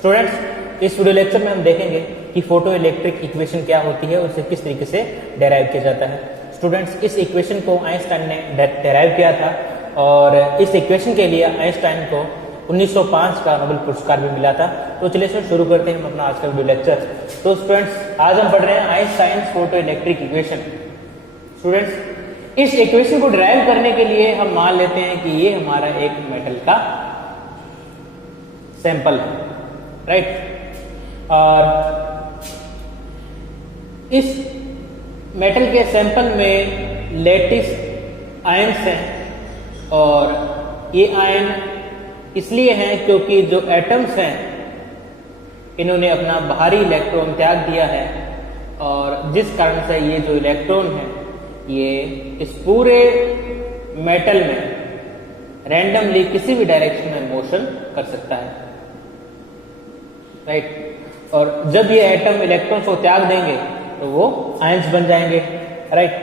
Students, इस video lecture में हम देखेंगे कि फोटो इलेक्ट्रिक इक्वेशन क्या होती है और उसे किस तरीके से डेराइव किया जाता है। स्टूडेंट्स, इस इक्वेशन को आइंस्टाइन ने डेराइव किया था और इस इक्वेशन के लिए आइंस्टाइन को 1905 का नोबेल पुरस्कार भी मिला था। तो चलिए सर शुरू करते हैं हम अपना आज का वीडियो लेक्चर। तो स्टूडेंट्स, आज हम पढ़ रहे हैं Einstein photo electric equation. Students, इस इक्वेशन को डिराइव करने के लिए हम मान लेते हैं कि ये हमारा एक मेटल का सैंपल है, राइट। और इस मेटल के सैंपल में लेटिस आयंस हैं और ये आयन इसलिए हैं क्योंकि जो एटम्स हैं इन्होंने अपना बाहरी इलेक्ट्रॉन त्याग दिया है और जिस कारण से ये जो इलेक्ट्रॉन है ये इस पूरे मेटल में रैंडमली किसी भी डायरेक्शन में मोशन कर सकता है, राइट। और जब ये एटम इलेक्ट्रॉन्स को त्याग देंगे तो वो आयंस बन जाएंगे, राइट।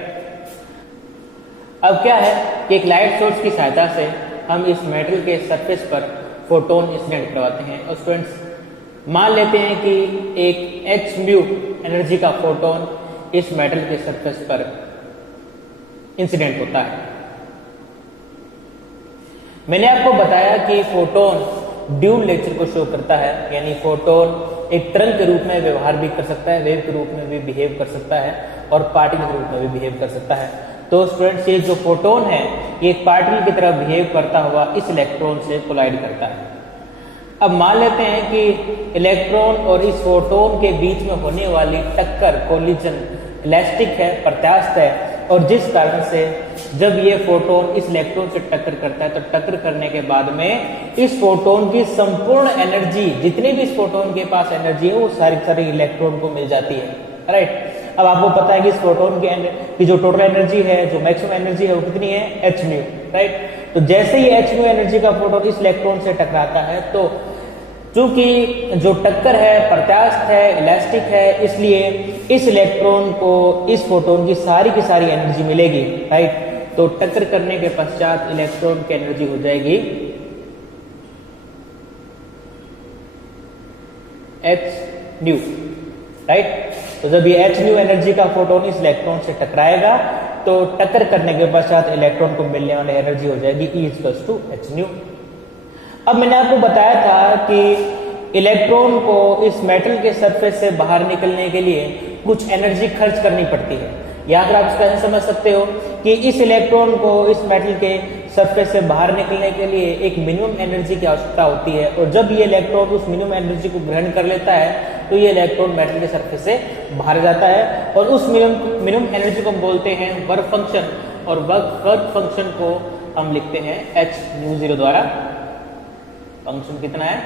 अब क्या है कि एक लाइट सोर्स की सहायता से हम इस मेटल के सरफेस पर फोटोन इंसिडेंट करवाते हैं और स्टूडेंट्स, मान लेते हैं कि एक h म्यू एनर्जी का फोटोन इस मेटल के सरफेस पर इंसिडेंट होता है। मैंने आपको बताया कि फोटोन ड्यूल नेचर को शो करता है, यानी फोटोन एक तरंग के रूप में व्यवहार भी कर सकता है, वेव के रूप में भी बिहेव कर सकता है और पार्टिकल के रूप में भी बिहेव कर सकता है। तो स्टूडेंट्स, ये जो फोटोन है ये एक पार्टिकल की तरह बिहेव करता हुआ इस इलेक्ट्रॉन से कोलाइड करता है। अब मान लेते हैं कि इलेक्ट्रॉन और इस फोटोन के बीच में होने वाली टक्कर कोलिजन इलास्टिक है, प्रत्यास्थ है, और जिस कारण से जब ये फोटोन इस इलेक्ट्रॉन से टक्कर करता है तो टक्कर करने के बाद में इस फोटोन की संपूर्ण एनर्जी, जितनी भी इस फोटोन के पास एनर्जी है वो सारी इलेक्ट्रॉन को मिल जाती है, राइट। अब आपको पता है कि इस फोटोन की जो टोटल एनर्जी है, जो मैक्सिमम एनर्जी है वो कितनी है, h म्यू, राइट। तो जैसे ही h म्यू एनर्जी का फोटोन इस इलेक्ट्रॉन से टकराता है तो चूंकि जो टक्कर है प्रत्यास्थ है, इलास्टिक है, इसलिए इस इलेक्ट्रॉन को इस फोटोन की सारी एनर्जी मिलेगी, राइट। तो टक्कर करने के पश्चात इलेक्ट्रॉन की एनर्जी हो जाएगी h न्यू, राइट। तो जब ये h न्यू एनर्जी का फोटोन इस इलेक्ट्रॉन से टकराएगा तो टक्कर करने के पश्चात इलेक्ट्रॉन को मिलने वाली एनर्जी हो जाएगी E=h न्यू। अब मैंने आपको बताया था कि इलेक्ट्रॉन को इस मेटल के सरफेस से बाहर निकलने के लिए कुछ एनर्जी खर्च करनी पड़ती है। यहाँ पर आप कैसे समझ सकते हो कि इस इलेक्ट्रॉन को इस मेटल के सरफेस से बाहर निकलने के लिए एक मिनिमम एनर्जी की आवश्यकता होती है और जब ये इलेक्ट्रॉन उस मिनिमम एनर्जी को ग्रहण कर लेता है तो ये इलेक्ट्रॉन मेटल के सरफेस से बाहर जाता है और उस मिनिमम एनर्जी को हम बोलते हैं वर्क फंक्शन, और वर्क फंक्शन को हम लिखते हैं h न्यू 0 द्वारा। फंक्शन कितना है,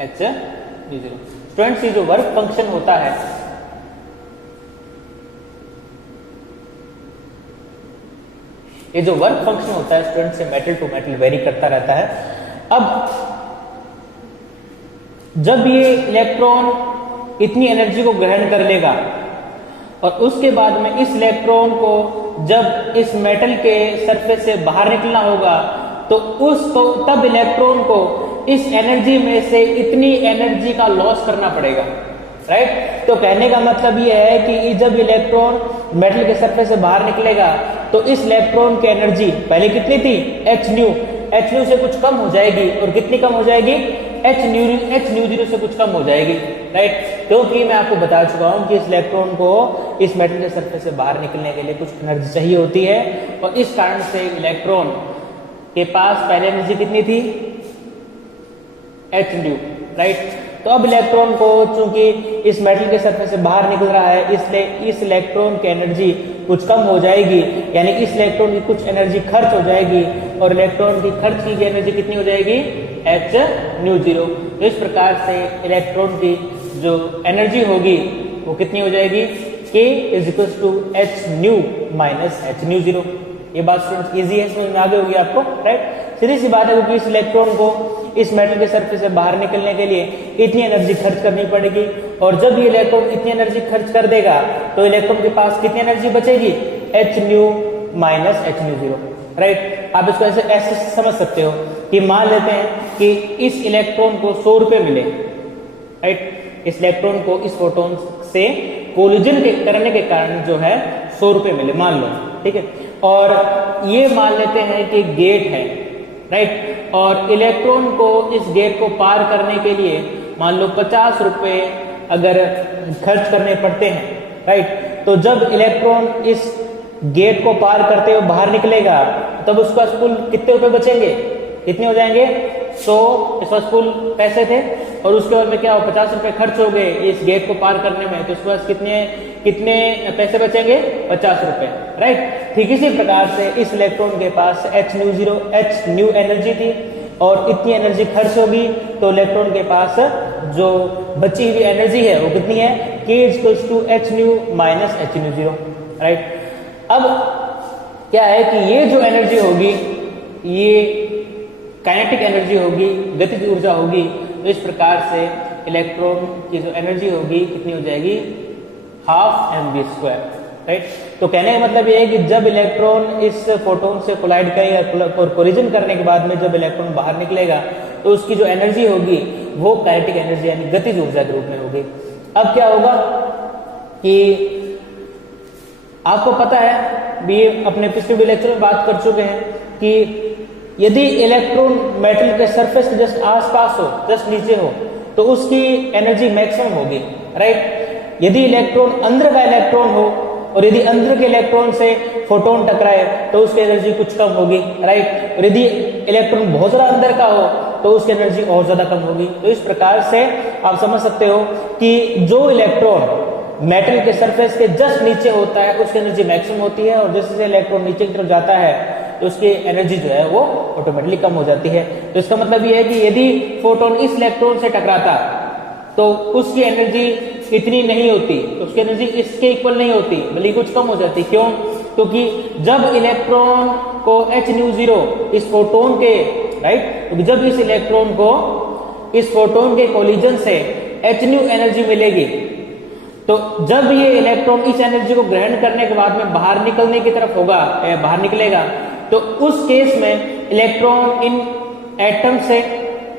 h न्यू 0। स्टूडेंट्स, ये जो वर्क फंक्शन होता है स्टूडेंट्स से मेटल टू मेटल वेरी करता रहता है। अब जब ये इलेक्ट्रॉन इतनी एनर्जी को ग्रहण कर लेगा और उसके बाद में इस इलेक्ट्रॉन को जब इस मेटल के सरफेस से बाहर निकलना होगा तो तब इलेक्ट्रॉन को इस एनर्जी में से इतनी एनर्जी का लॉस करना पड़ेगा, राइट। तो कहने का मतलब यह है कि जब इलेक्ट्रॉन मेटल के सरफेस से बाहर निकलेगा तो इस इलेक्ट्रॉन की एनर्जी पहले कितनी थी, h न्यू से कुछ कम हो जाएगी। और कितनी कम हो जाएगी, h न्यू 0 से कुछ कम हो जाएगी, राइट। क्योंकि मैं आपको बता चुका हूं कि इस इलेक्ट्रॉन को इस मेटल के सरफेस से बाहर निकलने के लिए कुछ एनर्जी चाहिए होती है और इस कारण से इलेक्ट्रॉन के पास पहले एनर्जी कितनी थी, h न्यू, राइट। तो अब इलेक्ट्रॉन को चूंकि इस मेटल के सरफेस से बाहर निकल रहा है इसलिए इस इलेक्ट्रॉन की एनर्जी कुछ कम हो जाएगी, यानी इस इलेक्ट्रॉन की कुछ एनर्जी खर्च हो जाएगी और इलेक्ट्रॉन की खर्च की गई एनर्जी कितनी हो जाएगी, h न्यू 0। तो इस प्रकार से इलेक्ट्रॉन की जो एनर्जी होगी वो कितनी हो जाएगी, K=h न्यू - h न्यू 0। ये बात स्टूडेंट्स इजी है, समझ में आ गई होगी आपको, राइट। सीधी सी बात है क्योंकि इस इलेक्ट्रॉन को इस मेटल के सरफेस से बाहर निकलने के लिए इतनी एनर्जी खर्च करनी पड़ेगी और जब ये इलेक्ट्रॉन इतनी एनर्जी खर्च कर देगा तो इलेक्ट्रॉन के पास कितनी एनर्जी बचेगी, h new - h nu 0, right. आप इसको ऐसे समझ सकते हो कि मान लेते हैं कि इस इलेक्ट्रॉन को 100 रुपए मिले, राइट, इस इलेक्ट्रॉन को इस फोटोन से कोलिजन करने के कारण जो है 100 रुपए मिले, मान लो, ठीक है। और ये मान लेते हैं कि गेट है, राइट, और इलेक्ट्रॉन को इस गेट को पार करने के लिए मान लो 50 रुपए अगर खर्च करने पड़ते हैं, राइट। तो जब इलेक्ट्रॉन इस गेट को पार करते हुए बाहर निकलेगा तब उसके पास कुल कितने रुपए बचेंगे, कितने हो जाएंगे, 100 इस पास कुल पैसे थे, और उसके बाद में क्या हो, 50 रुपए खर्च हो गए इस गेट को पार करने में, तो उसके पास कितने पैसे बचेंगे, 50 रुपए, राइट। ठीक इसी प्रकार से इस इलेक्ट्रॉन के पास h न्यू एनर्जी थी और इतनी एनर्जी खर्च होगी, तो इलेक्ट्रॉन के पास जो बची हुई एनर्जी है वो कितनी है, k = h nu minus h nu 0, right. अब क्या है कि ये जो एनर्जी होगी ये काइनेटिक एनर्जी होगी, गतिज ऊर्जा होगी, तो इस प्रकार से इलेक्ट्रॉन की जो एनर्जी होगी कितनी हो जाएगी, 12 mv², राइट। तो कहने का मतलब ये है कि जब इलेक्ट्रॉन इस फोटोन से कोलाइड करेगा और कोलिजन करने के बाद में जब इलेक्ट्रॉन बाहर निकलेगा तो उसकी जो एनर्जी होगी वो काइनेटिक एनर्जी यानी गतिज ऊर्जा के रूप में होगी। अब क्या होगा कि आपको पता है, भी अपने पिछले भी लेक्चर में बात कर चुके हैं कि यदि इलेक्ट्रॉन मेटल के सरफेस के जस्ट आसपास हो, जस्ट नीचे हो, तो उसकी एनर्जी मैक्सिमम होगी, राइट। यदि इलेक्ट्रॉन अंदर का इलेक्ट्रॉन हो और यदि अंदर के इलेक्ट्रॉन से फोटोन टकराए तो उसकी एनर्जी कुछ कम होगी, राइट। और यदि इलेक्ट्रॉन बहुत ज्यादा अंदर का हो तो उसकी एनर्जी और ज्यादा कम होगी। तो इस प्रकार से आप समझ सकते हो कि जो इलेक्ट्रॉन मेटल के सरफेस के जस्ट नीचे होता है उसकी एनर्जी मैक्सिमम होती है, और जैसे इलेक्ट्रॉन नीचे की तरफ जाता है तो उसकी एनर्जी जो है वो ऑटोमेटिकली कम हो जाती है। तो इसका मतलब ये है कि यदि फोटोन इस इलेक्ट्रॉन से टकराता तो उसकी एनर्जी इतनी नहीं होती, तो उसकी एनर्जी इसके इक्वल नहीं होती, बल्कि कुछ कम हो जाती। क्यों? क्योंकि जब इलेक्ट्रॉन को h न्यू 0 इस फोटोन के, राइट, तो जब इस इलेक्ट्रॉन को इस फोटोन के कोलिजन से h न्यू एनर्जी मिलेगी, तो जब ये इलेक्ट्रॉन इस एनर्जी को ग्रहण करने के बाद में बाहर निकलने की तरफ होगा, बाहर निकलेगा, तो उस केस में इलेक्ट्रॉन इन एटम से,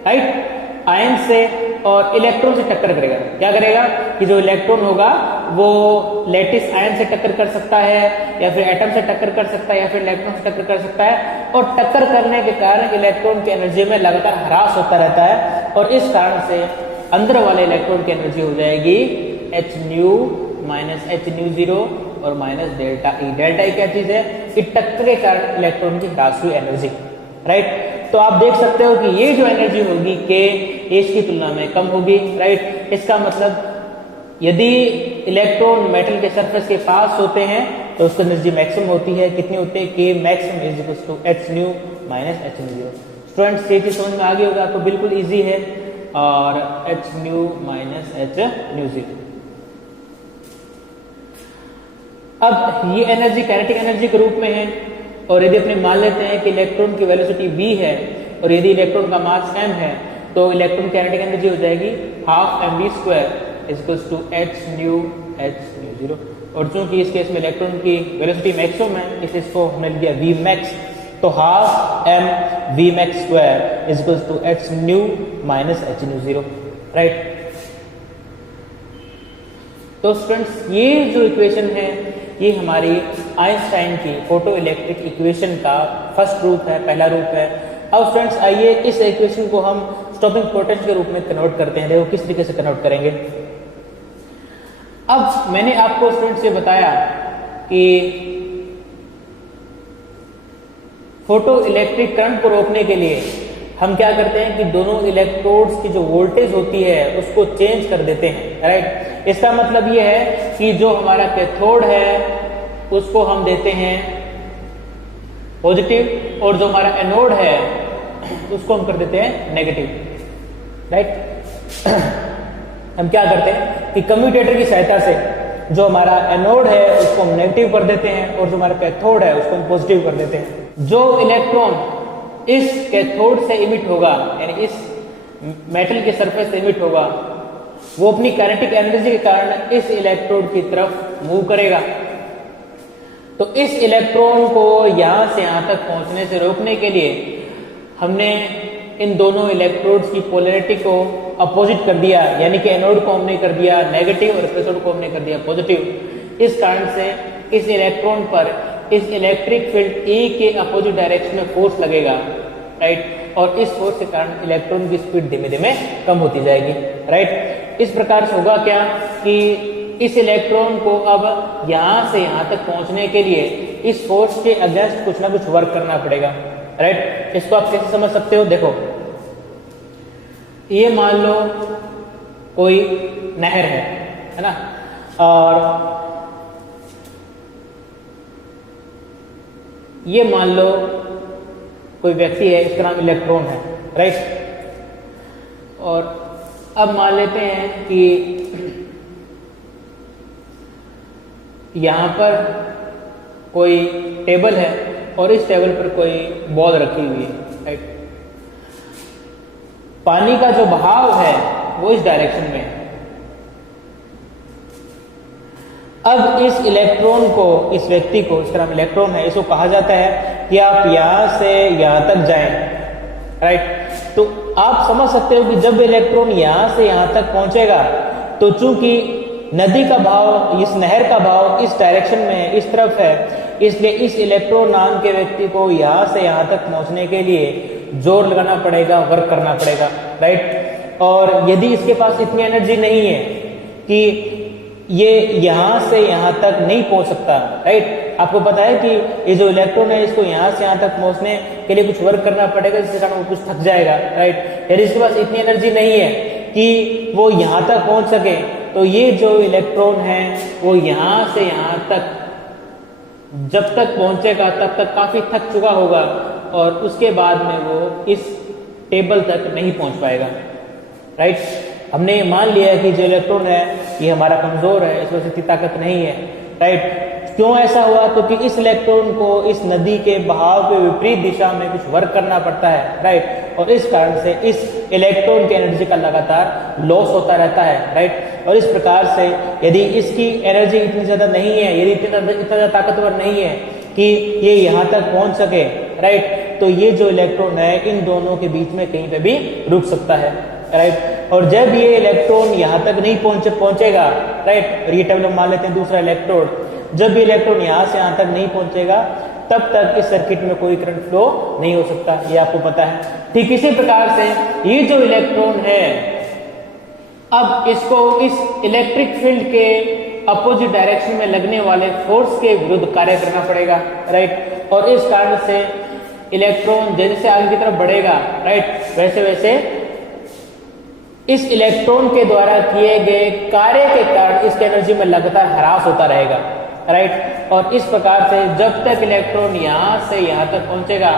राइट, आयन से और इलेक्ट्रॉन से टक्कर करेगा। क्या करेगा कि जो इलेक्ट्रॉन होगा वो लैटिस आयन से टक्कर कर सकता है, या फिर एटम से टक्कर कर सकता है, या फिर इलेक्ट्रॉन से टक्कर कर सकता है, और टक्कर करने के कारण इलेक्ट्रॉन की एनर्जी में लगातार ह्रास होता रहता है, और इस कारण से अंदर वाले इलेक्ट्रॉन की एनर्जी हो जाएगी h nu minus h nu 0 और minus delta E. Delta E क्या चीज है, कि टक्कर के कारण इलेक्ट्रॉन की ह्रास हुई एनर्जी, राइट। तो आप देख सकते हो कि ये जो एनर्जी होगी k h की तुलना में कम होगी, राइट। इसका मतलब यदि इलेक्ट्रॉन मेटल के सरफेस के पास होते हैं तो उसकी एनर्जी मैक्सिमम होती है, कितनी होती है, k maximum is equal to h nu minus h nu 0। Students ये चीज समझ में आ गई होगा, तो बिल्कुल इजी है, और h nu minus h nu 0। अब ये एनर्जी काइनेटिक एनर्जी के रूप में है, और यदि अपने मान लेते हैं कि इलेक्ट्रॉन की वेलोसिटी v है और यदि इलेक्ट्रॉन का मास m है, तो इलेक्ट्रॉन की काइनेटिक एनर्जी हो जाएगी 12 mv² equals to h nu 0। और चूंकि इस केस में इलेक्ट्रॉन की वेलोसिटी मैक्सिमम है, इसको हमने लिया v max, तो 12 m v max² equals to h nu minus h nu 0, right. तो स्टूडेंट्स ये जो इक्वेशन है ये हमारी आइंस्टाइन की फोटो इलेक्ट्रिक इक्वेशन का फर्स्ट रूप है, पहला रूप है। अब स्टूडेंट्स आइए इस इक्वेशन को हम स्टॉपिंग पोटेंशियल के रूप में कन्वर्ट करते हैं। देखो किस तरीके से कन्वर्ट करेंगे। अब मैंने आपको स्टूडेंट्स ये बताया कि फोटो इलेक्ट्रिक करंट को रोकने के लिए हम क्या करते हैं कि दोनों इलेक्ट्रोड्स की जो वोल्टेज होती है उसको चेंज कर देते हैं, राइट। इसका मतलब ये है कि जो हमारा कैथोड है उसको हम देते हैं पॉजिटिव, और जो हमारा एनोड है उसको हम कर देते हैं नेगेटिव, राइट। हम क्या करते हैं कि कम्यूटेटर की सहायता से जो हमारा एनोड है उसको हम नेगेटिव कर देते हैं, और जो हमारा कैथोड है उसको हम पॉजिटिव कर देते हैं। जो इलेक्ट्रॉन इस कैथोड से इमिट होगा, यानी इस मेटल के सरफेस से इमिट होगा, वो अपनी काइनेटिक एनर्जी के कारण इस इलेक्ट्रोड की तरफ मूव करेगा। तो इस इलेक्ट्रॉन को यहां से यहां तक पहुंचने से रोकने के लिए हमने इन दोनों इलेक्ट्रोड्स की पोलैरिटी को अपोजिट कर दिया, यानी कि एनोड को हमने कर दिया नेगेटिव और कैथोड को हमने कर दिया पॉजिटिव। इस कारण से इस इलेक्ट्रॉन पर इस इलेक्ट्रिक फील्ड E के अपोजिट डायरेक्शन में फोर्स लगेगा, राइट, और इस फोर्स के कारण इलेक्ट्रॉन की स्पीड धीमे धीमे कम होती जाएगी, राइट। इस प्रकार से होगा क्या कि इस इलेक्ट्रॉन को अब यहां से यहां तक पहुंचने के लिए इस फोर्स के अगेंस्ट कुछ ना कुछ वर्क करना पड़ेगा, राइट। इसको आप कैसे समझ सकते हो? देखो, ये मान लो कोई नहर है ना, और ये मान लो कोई व्यक्ति है, इसका नाम इलेक्ट्रॉन है, राइट। और अब मान लेते हैं कि यहां पर कोई टेबल है और इस टेबल पर कोई बॉल रखी हुई है, राइट। पानी का जो बहाव है वो इस डायरेक्शन में है। अब इस इलेक्ट्रॉन को, इस व्यक्ति को, इसका नाम इलेक्ट्रॉन है, इसको कहा जाता है कि आप यहां से यहां तक जाएं, राइट। तो आप समझ सकते हो कि जब इलेक्ट्रॉन यहां से यहां तक पहुंचेगा तो चूंकि नदी का भाव, इस नहर का भाव इस डायरेक्शन में है, इस तरफ है, इसलिए इस इलेक्ट्रॉन नाम के व्यक्ति को यहां से यहां तक पहुंचने के लिए जोर लगाना पड़ेगा, वर्क करना पड़ेगा, राइट। और यदि इसके पास इतनी एनर्जी नहीं है कि ये यहां से यहां तक नहीं पहुंच सकता, राइट। आपको पता है कि ये जो इलेक्ट्रॉन है इसको यहां से यहां तक पहुंचने के लिए कुछ वर्क करना पड़ेगा, जिसके कारण वो कुछ थक जाएगा, राइट। यदि इसके पास इतनी एनर्जी नहीं है कि वो यहां तक पहुंच सके, तो ये जो इलेक्ट्रॉन है वो यहां से यहां तक जब तक पहुंचेगा तब तक काफी थक चुका होगा और उसके बाद में वो इस टेबल तक नहीं पहुंच पाएगा, राइट। हमने मान लिया कि जो इलेक्ट्रॉन है ये हमारा कमजोर है, इसमें इतनी ताकत नहीं है, राइट। क्यों ऐसा हुआ? क्योंकि इस इलेक्ट्रॉन को इस नदी के बहाव के विपरीत दिशा में कुछ वर्क करना पड़ता है, राइट। और इस कारण से इस इलेक्ट्रॉन की एनर्जी का लगातार लॉस होता रहता है, राइट। और इस प्रकार से यदि इसकी एनर्जी इतनी ज्यादा नहीं है, यदि इतना ज्यादा ताकतवर नहीं है कि ये यहाँ तक पहुंच सके, राइट, तो ये जो इलेक्ट्रॉन है इन दोनों के बीच में कहीं पे भी रुक सकता है, राइट। और जब ये इलेक्ट्रॉन यहाँ तक नहीं पहुंचेगा, राइट, और ये टेबल मान लेते हैं दूसरा इलेक्ट्रोड, जब ये इलेक्ट्रॉन यहाँ से यहाँ तक नहीं पहुंचेगा तब तक इस सर्किट में कोई करंट फ्लो नहीं हो सकता, ये आपको पता है। ठीक इसी प्रकार से ये जो इलेक्ट्रॉन है, अब इसको इस इलेक्ट्रिक फील्ड के अपोजिट डायरेक्शन में लगने वाले फोर्स के विरुद्ध कार्य करना पड़ेगा, राइट। और इस कारण से इलेक्ट्रॉन जैसे आगे की तरफ बढ़ेगा, राइट, वैसे वैसे इस इलेक्ट्रॉन के द्वारा किए गए कार्य के कारण इसकी एनर्जी में लगातार ह्रास होता रहेगा, राइट। और इस प्रकार से जब तक इलेक्ट्रॉन यहां से यहां तक पहुंचेगा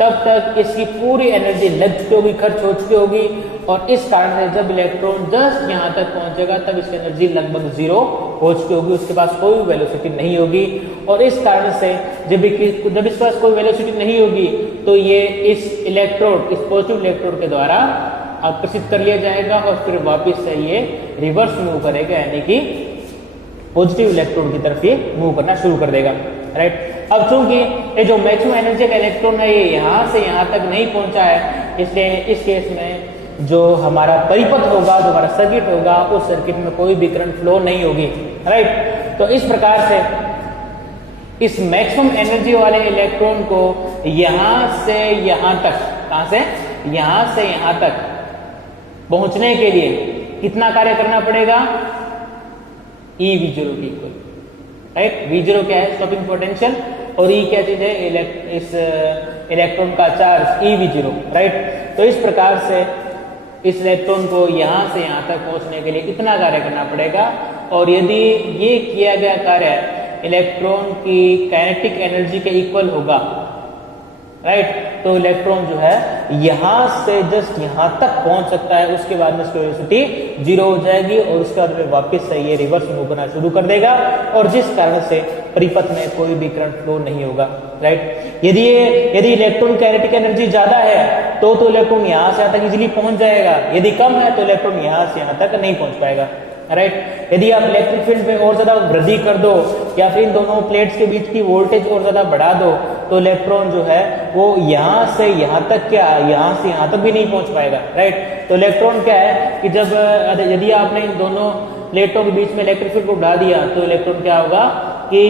तब तक इसकी पूरी एनर्जी लग चुकी होगी, खर्च हो चुकी होगी। और इस कारण से जब इलेक्ट्रॉन जस्ट यहां तक पहुंचेगा तब इसकी एनर्जी लगभग 0 हो चुकी होगी, उसके पास कोई वेलोसिटी नहीं होगी। और इस कारण से जब इसके पास कोई वेलोसिटी नहीं होगी तो ये इस इलेक्ट्रोड, इस पॉजिटिव इलेक्ट्रोड के द्वारा आकर्षित कर लिया जाएगा और फिर वापस से ये रिवर्स मूव करेगा, यानी कि पॉजिटिव इलेक्ट्रोड की तरफ ये मूव करना शुरू कर देगा, राइट। अब चूंकि ये जो मैक्सिमम एनर्जी का इलेक्ट्रॉन है ये यहां से यहां तक नहीं पहुंचा है, इसलिए इस केस में जो हमारा परिपथ होगा, जो हमारा सर्किट होगा, उस सर्किट में कोई भी करंट फ्लो नहीं होगी, राइट। तो इस प्रकार से इस मैक्सिमम एनर्जी वाले इलेक्ट्रॉन को यहां से यहां तक, कहां से? यहां से यहां तक पहुंचने के लिए कितना कार्य करना पड़ेगा? E V0 की इक्वल, राइट। V0 क्या है? स्टॉपिंग पोटेंशियल, और E क्या चीज है? इस इलेक्ट्रॉन का चार्ज E V0, राइट। तो इस प्रकार से इस इलेक्ट्रॉन को यहां से यहां तक पहुंचने के लिए इतना कार्य करना पड़ेगा। और यदि ये किया गया कार्य इलेक्ट्रॉन की काइनेटिक एनर्जी के इक्वल होगा, राइट, तो इलेक्ट्रॉन जो है यहां से जस्ट यहां तक पहुंच सकता है, उसके बाद में इसकी वेलोसिटी 0 हो जाएगी और उसके बाद में वापस से ये रिवर्स मूव करना शुरू कर देगा, और जिस कारण से परिपथ में कोई भी करंट फ्लो नहीं होगा, राइट। यदि इलेक्ट्रॉन काइनेटिक एनर्जी ज्यादा है तो इलेक्ट्रॉन यहां से यहां तक इजीली पहुंच जाएगा, यदि कम है तो इलेक्ट्रॉन यहां से यहां तक नहीं पहुंच पाएगा, राइट। यदि आप इलेक्ट्रिक फील्ड में और ज्यादा वृद्धि कर दो या फिर इन दोनों प्लेट्स के बीच की वोल्टेज और ज्यादा बढ़ा दो तो इलेक्ट्रॉन जो है वो यहाँ से यहाँ तक, क्या यहाँ से यहाँ तक भी नहीं पहुंच पाएगा, राइट। तो इलेक्ट्रॉन क्या है कि जब यदि आपने इन दोनों प्लेटों के बीच में इलेक्ट्रिक फील्ड को बढ़ा दिया तो इलेक्ट्रॉन क्या होगा कि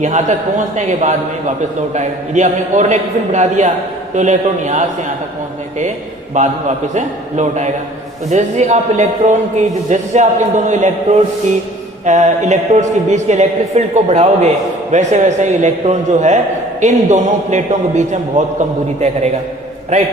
यहाँ तक पहुंचने के बाद में वापस लौट आएगा। यदि आपने और इलेक्ट्रिक फील्ड बढ़ा दिया तो इलेक्ट्रॉन यहाँ से यहाँ तक पहुंचने के बाद में वापस लौट आएगा। तो जैसे आप इलेक्ट्रॉन की, जैसे आप इन दोनों इलेक्ट्रोड्स के बीच के इलेक्ट्रिक फील्ड को बढ़ाओगे वैसे वैसे इलेक्ट्रॉन जो है इन दोनों प्लेटों के बीच में बहुत कम दूरी तय करेगा, राइट।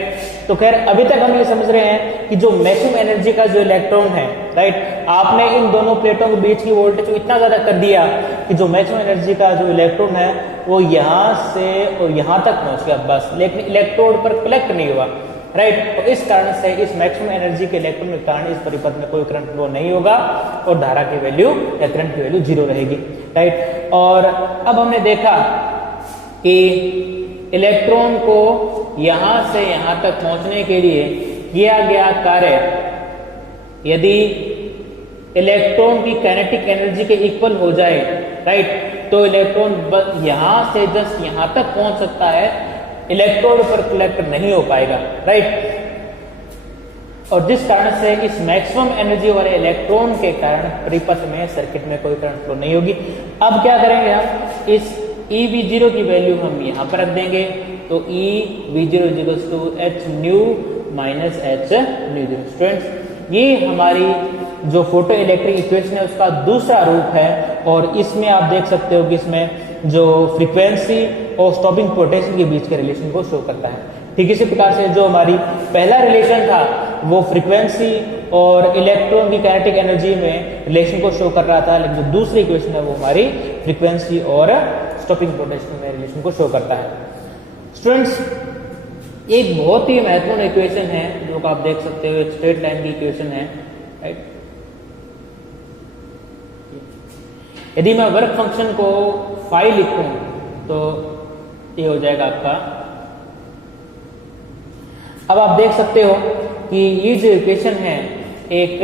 तो खैर अभी तक हम ये समझ रहे हैं कि जो मैक्सिमम एनर्जी का जो इलेक्ट्रॉन है, राइट, आपने इन दोनों प्लेटों के बीच की वोल्टेज को इतना ज्यादा कर दिया कि जो मैक्सिमम एनर्जी का जो इलेक्ट्रॉन है वो यहाँ से और यहाँ तक पहुंच गया बस, लेकिन इलेक्ट्रोड पर कलेक्ट नहीं हुआ, राइट। तो इस कारण से इस मैक्सिमम एनर्जी के इलेक्ट्रॉन के कारण इस परिपथ में कोई करंट फ्लो नहीं होगा और धारा की वैल्यू या करंट की वैल्यू 0 रहेगी, राइट। और अब हमने देखा कि इलेक्ट्रॉन को यहां से यहां तक पहुंचने के लिए किया गया कार्य यदि इलेक्ट्रॉन की काइनेटिक एनर्जी के इक्वल हो जाए, राइट, तो इलेक्ट्रॉन यहां से जस्ट यहां तक पहुंच सकता है, इलेक्ट्रोड पर कलेक्ट नहीं हो पाएगा, राइट। और जिस कारण से इस मैक्सिमम एनर्जी वाले इलेक्ट्रॉन के कारण परिपथ में सर्किट में कोई करंट फ्लो नहीं होगी। अब क्या करेंगे हम, इस eV0 की वैल्यू हम यहां पर रख देंगे, तो eV0 h nu minus h nu 0। Students ये हमारी जो फोटो इलेक्ट्रिक इक्वेशन है उसका दूसरा रूप है और इसमें आप देख सकते हो कि इसमें जो फ्रीक्वेंसी और स्टॉपिंग पोटेंशियल के बीच के रिलेशन को शो करता है। ठीक इसी प्रकार से जो हमारी पहला रिलेशन था वो फ्रीक्वेंसी और इलेक्ट्रॉन की काइनेटिक एनर्जी में रिलेशन को शो कर रहा था, लेकिन जो दूसरी इक्वेशन है वो हमारी फ्रीक्वेंसी और स्टॉपिंग पोटेंशियल में रिलेशन को शो करता है। स्टूडेंट्स एक बहुत ही महत्वपूर्ण इक्वेशन है जो आप देख सकते हो, एक स्ट्रेट लाइन की इक्वेशन है, राइट। यदि मैं वर्क फंक्शन को फाई लिखूं तो ये हो जाएगा आपका, अब आप देख सकते हो कि ये जो इक्वेशन है एक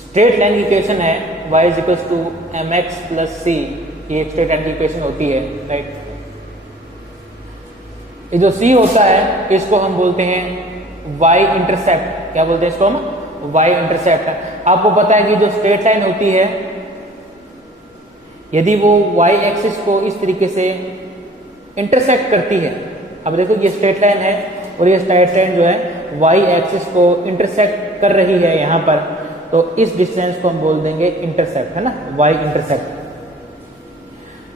स्ट्रेट लाइन की इक्वेशन है, y is equal to mx plus c, ये एक स्ट्रेट लाइन की इक्वेशन होती है, राइट। ये जो c होता है इसको हम बोलते हैं y इंटरसेप्ट, क्या बोलते हैं इसको हम, y इंटरसेप्ट। आपको पता है कि जो स्ट्रेट लाइन होती है यदि वो y एक्सिस को इस तरीके से इंटरसेक्ट करती है, अब देखो ये स्ट्रेट लाइन है और ये स्ट्रेट लाइन जो है y एक्सिस को इंटरसेक्ट कर रही है यहाँ पर, तो इस डिस्टेंस को हम बोल देंगे इंटरसेप्ट, है ना, y इंटरसेप्ट।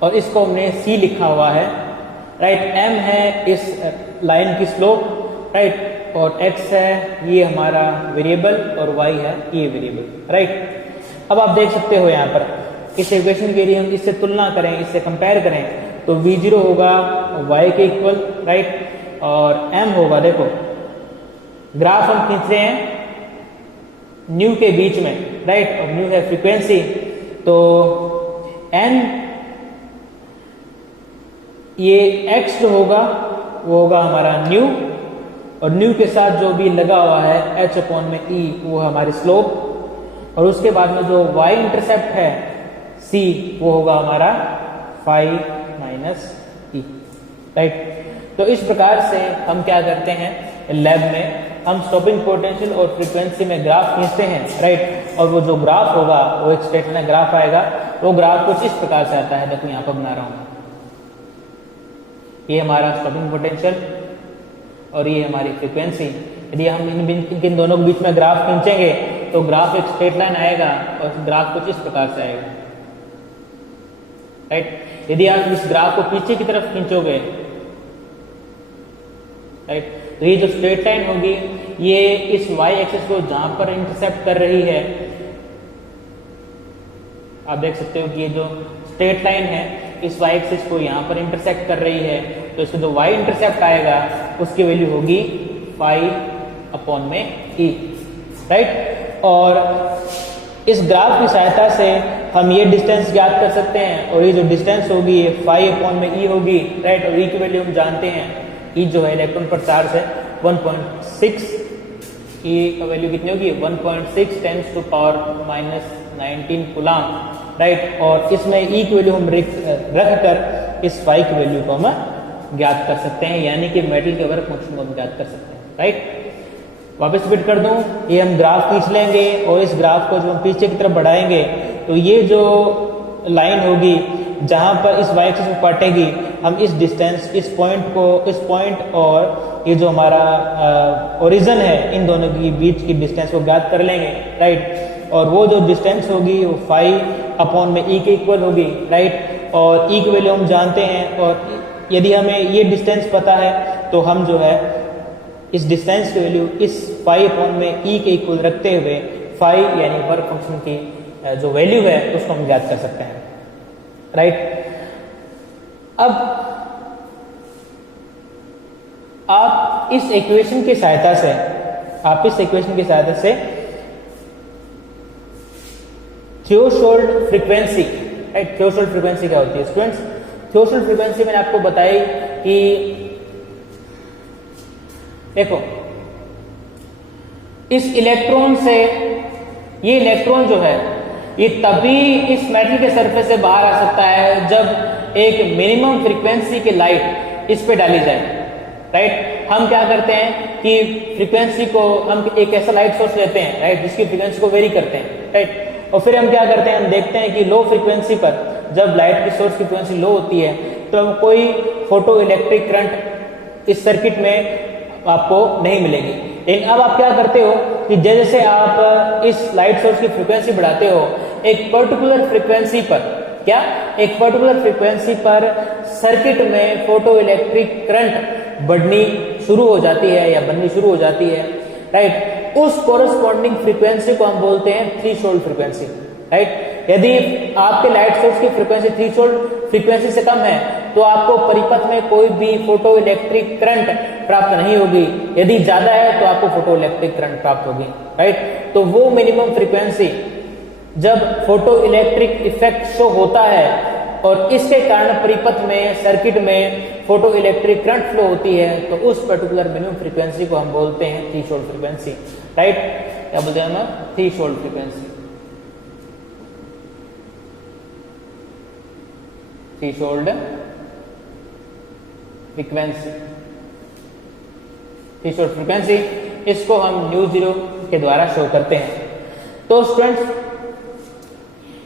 और इसको हमने c लिखा हुआ है, राइट। m है इस लाइन की स्लोप, राइट, और x है ये हमारा वेरिएबल और y है ये वेरिएबल, राइट। अब आप देख सकते हो यहाँ पर इस इक्वेशन के लिए हम इससे तुलना करें, इससे कंपेयर करें तो v0 होगा y के इक्वल, राइट, और m होगा, देखो ग्राफ हम खींच रहे हैं न्यू के बीच में, राइट, और न्यू है फ्रीक्वेंसी, तो n ये x जो होगा वो होगा हमारा न्यू, और न्यू के साथ जो भी लगा हुआ है h अपॉन में e वो हमारी स्लोप, और उसके बाद में जो y इंटरसेप्ट है c वो होगा हमारा फाई माइनस e, राइट। तो इस प्रकार से हम क्या करते हैं लैब में, हम स्टॉपिंग पोटेंशियल और फ्रीक्वेंसी में ग्राफ खींचते हैं, राइट, और वो जो ग्राफ होगा वो एक स्ट्रेट लाइन ग्राफ आएगा। वो ग्राफ कुछ इस प्रकार से आता है, देखो यहाँ पर बना रहा हूं, ये हमारा स्टॉपिंग पोटेंशियल और ये हमारी फ्रीक्वेंसी। यदि हम इन दोनों के बीच में ग्राफ खींचेंगे तो ग्राफ एक स्ट्रेट लाइन आएगा और ग्राफ कुछ इस प्रकार से आएगा, राइट। यदि आप इस ग्राफ को पीछे की तरफ खींचोगे, राइट, तो ये जो स्ट्रेट लाइन होगी ये इस y एक्सिस को जहां पर इंटरसेप्ट कर रही है, आप देख सकते हो कि ये जो स्ट्रेट लाइन है इस y एक्सिस को यहां पर इंटरसेक्ट कर रही है, तो इसको जो y इंटरसेप्ट आएगा उसकी वैल्यू होगी फाई अपॉन में e, राइट। और इस ग्राफ की सहायता से हम ये डिस्टेंस ज्ञात कर सकते हैं, और ये जो डिस्टेंस होगी ये फाई अपॉन में e होगी, राइट, और e की वैल्यू हम जानते हैं, e जो है इलेक्ट्रॉन पर चार्ज है 1.6 ई का वैल्यू कितनी होगी 1.6 tens to power -19 coulomb, right. और इसमें ई की वैल्यू हम रख कर इस फाई की वैल्यू को हम ज्ञात कर सकते हैं, यानी कि मेटल के वर्क फंक्शन को हम ज्ञात कर सकते हैं, राइट। वापस रिपीट कर दूं, ये हम ग्राफ खींच लेंगे और इस ग्राफ को जब हम पीछे की तरफ बढ़ाएंगे तो ये जो लाइन होगी जहां पर इस वाई एक्सिस को काटेगी, हम इस डिस्टेंस, इस पॉइंट और ये जो हमारा ओरिजिन है, इन दोनों के बीच की डिस्टेंस को ज्ञात कर लेंगे, राइट। और वो जो डिस्टेंस होगी वो फाई अपॉन में ई के इक्वल होगी, राइट। और ई की वैल्यू हम जानते हैं, और यदि हमें ये डिस्टेंस पता है तो हम जो है इस डिस्टेंस की वैल्यू इस फाई अपॉन में ई के इक्वल रखते हुए फाई यानी वर्क फंक्शन की जो वैल्यू है उसको हम ज्ञात कर सकते हैं, राइट। अब आप इस इक्वेशन की सहायता से threshold frequency, right. Threshold frequency क्या होती है स्टूडेंट्स? थ्रेशोल्ड फ्रीक्वेंसी मैंने आपको बताई कि देखो, इस इलेक्ट्रॉन से ये इलेक्ट्रॉन जो है ये तभी इस मेटल के सरफेस से बाहर आ सकता है जब एक मिनिमम फ्रीक्वेंसी की लाइट इस पे डाली जाए, राइट। हम क्या करते हैं कि फ्रीक्वेंसी को हम एक ऐसा लाइट सोर्स लेते हैं, राइट, जिसकी फ्रीक्वेंसी को वेरी करते हैं, राइट। और फिर हम क्या करते हैं, हम देखते हैं कि लो फ्रीक्वेंसी पर जब लाइट की सोर्स की फ्रीक्वेंसी लो होती है तो हम कोई फोटो इलेक्ट्रिक करंट इस सर्किट में आपको नहीं मिलेगी। लेकिन अब आप क्या करते हो कि जैसे आप इस लाइट सोर्स की फ्रीक्वेंसी बढ़ाते हो, एक पर्टिकुलर फ्रीक्वेंसी पर सर्किट में फोटो इलेक्ट्रिक करंट बढ़नी शुरू हो जाती है या बननी शुरू हो जाती है, राइट। उस कोरस्पॉन्डिंग फ्रीक्वेंसी को हम बोलते हैं थ्रेशोल्ड फ्रीक्वेंसी, राइट। यदि आपके लाइट सोर्स की फ्रीक्वेंसी थ्रेशोल्ड फ्रीक्वेंसी से कम है तो आपको परिपथ में कोई भी फोटो इलेक्ट्रिक करंट प्राप्त नहीं होगी, यदि ज्यादा है तो आपको फोटो इलेक्ट्रिक करंट प्राप्त होगी, राइट। तो वो मिनिमम फ्रीक्वेंसी जब फोटो इलेक्ट्रिक इफेक्ट शो होता है और इसके कारण परिपथ में सर्किट में फोटो इलेक्ट्रिक करंट फ्लो होती है तो उस पर्टिकुलर मिनिमम फ्रीक्वेंसी को हम बोलते हैं थ्रेशोल्ड फ्रीक्वेंसी, राइट। क्या बोलते हैं हम? Threshold frequency. Threshold frequency, threshold frequency, इसको हम न्यू जीरो के द्वारा शो करते हैं। तो स्टूडेंट्स,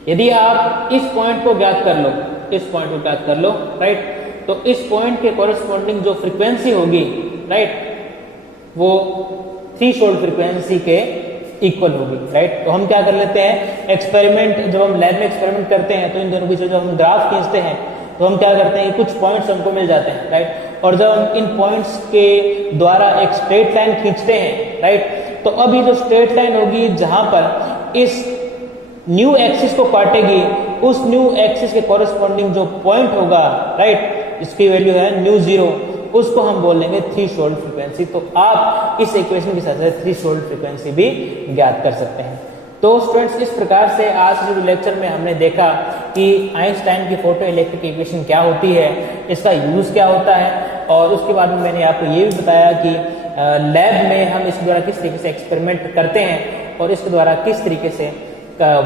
यदि आप इस पॉइंट को ज्ञात कर लो, राइट, तो इस पॉइंट के कॉरेस्पॉन्डिंग जो फ्रीक्वेंसी होगी, राइट, वो थ्रेशोल्ड फ्रीक्वेंसी के इक्वल होगी, राइट। तो हम क्या कर लेते हैं, एक्सपेरिमेंट जब हम लैब में एक्सपेरिमेंट करते हैं तो इन दोनों के बीच जब हम ग्राफ खींचते हैं तो हम क्या करते हैं, कुछ पॉइंट्स हमको मिल जाते हैं, राइट। और जब हम इन पॉइंट्स के द्वारा एक स्ट्रेट लाइन खींचते हैं, राइट, तो अब ये जो स्ट्रेट लाइन होगी जहां पर इस न्यू एक्सिस को काटेगी, उस न्यू एक्सिस के कॉरेस्पॉन्डिंग जो पॉइंट होगा, राइट, इसकी वैल्यू है न्यू जीरो, उसको हम बोलेंगे थ्रेशोल्ड फ्रीक्वेंसी। तो आप इस इक्वेशन के साथ थ्रेशोल्ड फ्रीक्वेंसी भी ज्ञात कर सकते हैं। तो स्टूडेंट्स, इस प्रकार से आज के जो लेक्चर में हमने देखा कि आइंस्टाइन की फोटो इलेक्ट्रिक इक्वेशन क्या होती है, इसका यूज क्या होता है, और उसके बाद में मैंने आपको ये भी बताया कि लैब में हम इसके द्वारा किस तरीके से एक्सपेरिमेंट करते हैं और इसके द्वारा किस तरीके से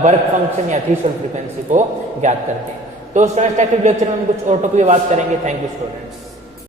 वर्क फंक्शन या थ्रेशोल्ड फ्रीक्वेंसी को ज्ञात करते हैं। तो स्टूडेंट्स, नेक्स्ट लेक्चर में हम कुछ और टॉपिक पे बात करेंगे। Thank you students.